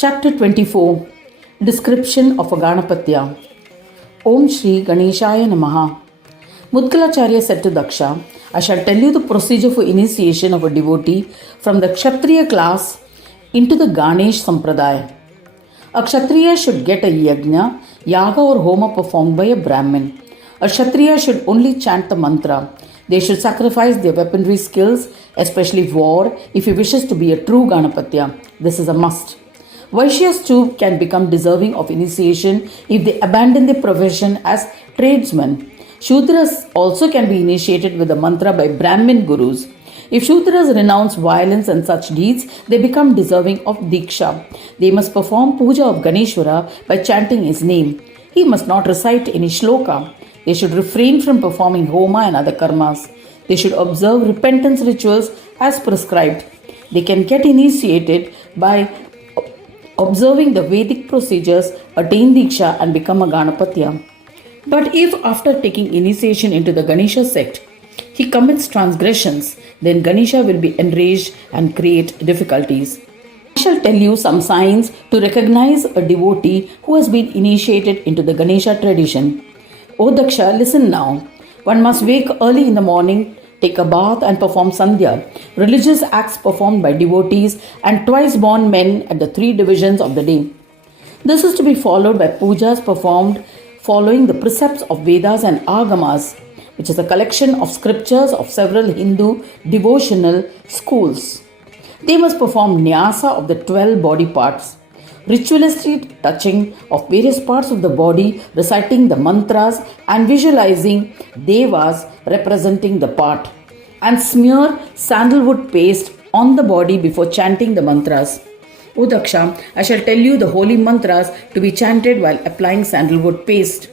Chapter 24. Description of a Ganapatya. Om Shri Ganeshaya Namaha. Mudgalacharya said to Daksha, I shall tell you the procedure for initiation of a devotee from the Kshatriya class into the Ganesh Sampradaya. A Kshatriya should get a yajna, yaga or homa performed by a Brahmin. A Kshatriya should only chant the mantra. They should sacrifice their weaponry skills, especially war, if he wishes to be a true Ganapatya. This is a must. Vaishyas too can become deserving of initiation if they abandon their profession as tradesmen. Shudras also can be initiated with the mantra by Brahmin gurus. If Shudras renounce violence and such deeds, they become deserving of Diksha. They must perform puja of Ganeshwara by chanting his name. He must not recite any shloka. They should refrain from performing homa and other karmas. They should observe repentance rituals as prescribed. They can get initiated by observing the Vedic procedures, attain Diksha and become a Ganapatya. But if after taking initiation into the Ganesha sect, he commits transgressions, then Ganesha will be enraged and create difficulties. I shall tell you some signs to recognize a devotee who has been initiated into the Ganesha tradition. O Daksha, listen now. One must wake early in the morning, take a bath and perform sandhya, religious acts performed by devotees and twice born men at the three divisions of the day. This is to be followed by pujas performed following the precepts of Vedas and Agamas, which is a collection of scriptures of several Hindu devotional schools. They must perform nyasa of the 12 body parts, ritualistic touching of various parts of the body, reciting the mantras and visualizing devas representing the part, and smear sandalwood paste on the body before chanting the mantras. O Daksha, I shall tell you the holy mantras to be chanted while applying sandalwood paste.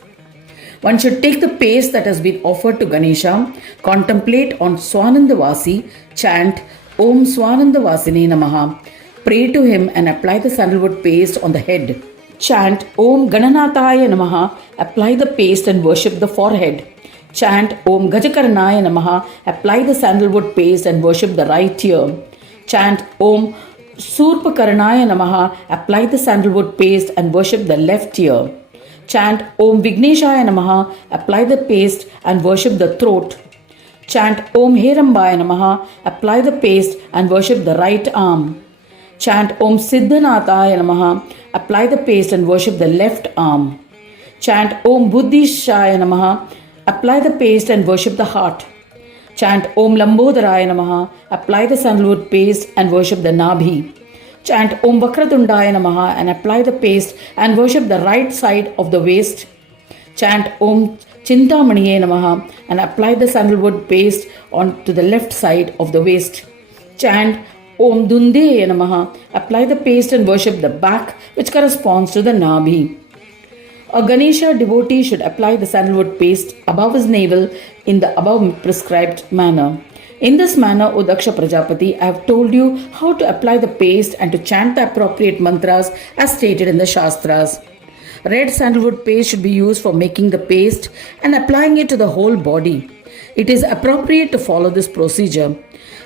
One should take the paste that has been offered to Ganesha, contemplate on Swanandavasi, chant Om Swanandavasine Namaha, pray to him and apply the sandalwood paste on the head. Chant Om Gananathaya Namaha, apply the paste and worship the forehead. Chant Om Gajakarnaya Namaha, apply the sandalwood paste and worship the right ear. Chant Om Surpakarnaya Namaha, apply the sandalwood paste and worship the left ear. Chant Om Vigneshaya Namaha, apply the paste and worship the throat. Chant Om Herambaya Namaha, apply the paste and worship the right arm. Chant Om Siddhanathaya Namaha, apply the paste and worship the left arm. Chant Om Buddhishaya Namaha, apply the paste and worship the heart. Chant Om Lambodharaya Namaha, apply the sandalwood paste and worship the nabhi. Chant Om Vakratundaya Namaha and apply the paste and worship the right side of the waist. Chant Om Chintamaniye Namaha and apply the sandalwood paste onto the left side of the waist. Chant Om Dundeye Namaha, apply the paste and worship the back which corresponds to the nabhi. A Ganesha devotee should apply the sandalwood paste above his navel in the above prescribed manner. In this manner, O Daksha Prajapati, I have told you how to apply the paste and to chant the appropriate mantras as stated in the Shastras. Red sandalwood paste should be used for making the paste and applying it to the whole body. It is appropriate to follow this procedure.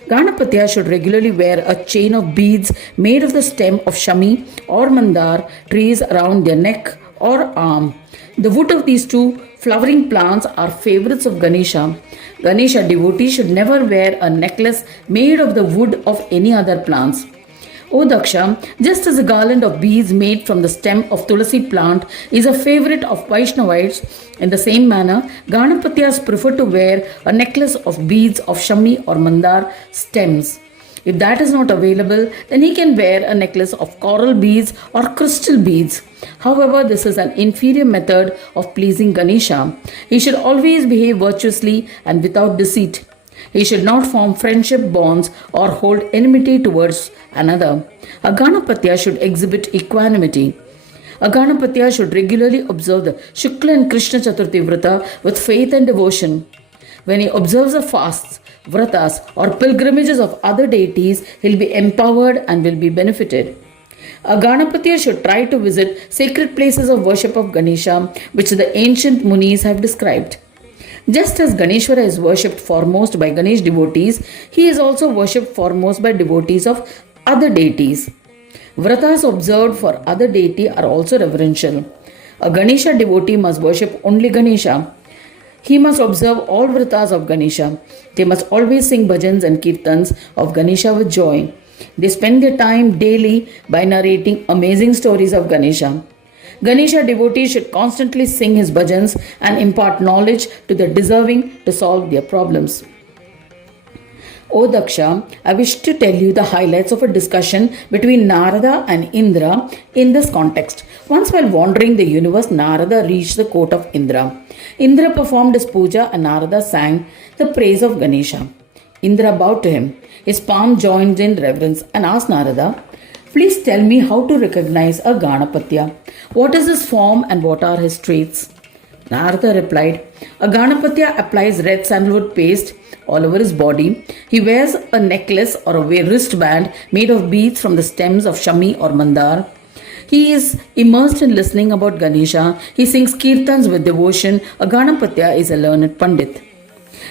Ganapatya should regularly wear a chain of beads made of the stem of shami or mandar trees around their neck or arm. The wood of these two flowering plants are favorites of Ganesha. Ganesha devotees should never wear a necklace made of the wood of any other plants. O Daksha, just as a garland of beads made from the stem of Tulasi plant is a favorite of Vaishnavites, in the same manner, Ganapatyas prefer to wear a necklace of beads of Shami or Mandar stems. If that is not available, then he can wear a necklace of coral beads or crystal beads. However, this is an inferior method of pleasing Ganesha. He should always behave virtuously and without deceit. He should not form friendship bonds or hold enmity towards another. A Ganapatya should exhibit equanimity. A Ganapatya should regularly observe the Shukla and Krishna Chaturthi Vrata with faith and devotion. When he observes the fasts, vratas or pilgrimages of other deities, he will be empowered and will be benefited. A Ganapatya should try to visit sacred places of worship of Ganesha, which the ancient Munis have described. Just as Ganeshwara is worshipped foremost by Ganesh devotees, he is also worshipped foremost by devotees of other deities. Vratas observed for other deity are also reverential. A Ganesha devotee must worship only Ganesha. He must observe all vratas of Ganesha. They must always sing bhajans and kirtans of Ganesha with joy. They spend their time daily by narrating amazing stories of Ganesha. Ganesha devotees should constantly sing his bhajans and impart knowledge to the deserving to solve their problems. O Daksha, I wish to tell you the highlights of a discussion between Narada and Indra in this context. Once while wandering the universe, Narada reached the court of Indra. Indra performed his puja and Narada sang the praise of Ganesha. Indra bowed to him. His palm joined in reverence and asked Narada, "Please tell me how to recognize a Ganapatya. What is his form and what are his traits?" Narada replied, "A Ganapatya applies red sandalwood paste all over his body. He wears a necklace or a wristband made of beads from the stems of Shami or Mandar. He is immersed in listening about Ganesha. He sings kirtans with devotion. A Ganapatya is a learned Pandit.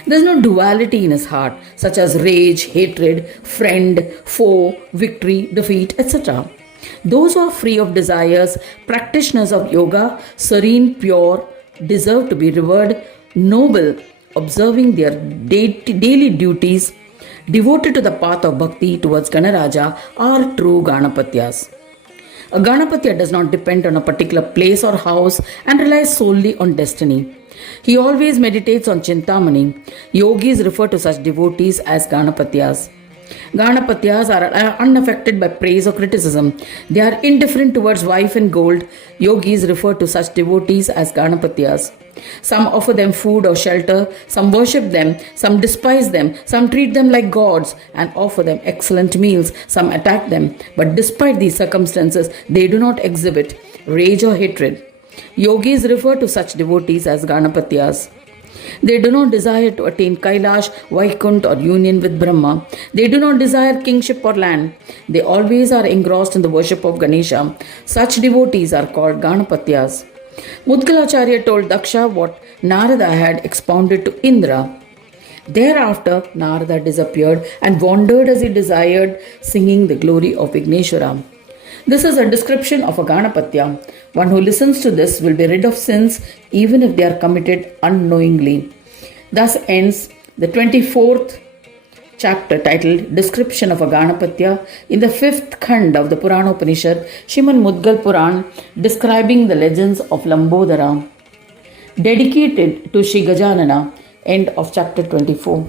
There is no duality in his heart, such as rage, hatred, friend, foe, victory, defeat, etc. Those who are free of desires, practitioners of yoga, serene, pure, deserve to be revered, noble, observing their daily duties, devoted to the path of bhakti towards Ganaraja, are true Ganapatyas. A Ganapatya does not depend on a particular place or house and relies solely on destiny. He always meditates on Chintamani. Yogis refer to such devotees as Ganapatyas. Ganapatyas are unaffected by praise or criticism. They are indifferent towards wife and gold. Yogis refer to such devotees as Ganapatyas. Some offer them food or shelter, some worship them, some despise them, some treat them like gods and offer them excellent meals, some attack them. But despite these circumstances, they do not exhibit rage or hatred. Yogis refer to such devotees as Ganapatyas. They do not desire to attain Kailash, Vaikunt or union with Brahma. They do not desire kingship or land. They always are engrossed in the worship of Ganesha. Such devotees are called Ganapatyas. Mudgalacharya told Daksha what Narada had expounded to Indra. Thereafter, Narada disappeared and wandered as he desired, singing the glory of Vigneshwara. This is a description of a Ganapatya. One who listens to this will be rid of sins even if they are committed unknowingly. Thus ends the 24th chapter titled Description of a Ganapatya in the 5th Khand of the Purana Upanishad, Srimad Mudgal Puran, describing the legends of Lambodara. Dedicated to Sri Gajanana. End of chapter 24.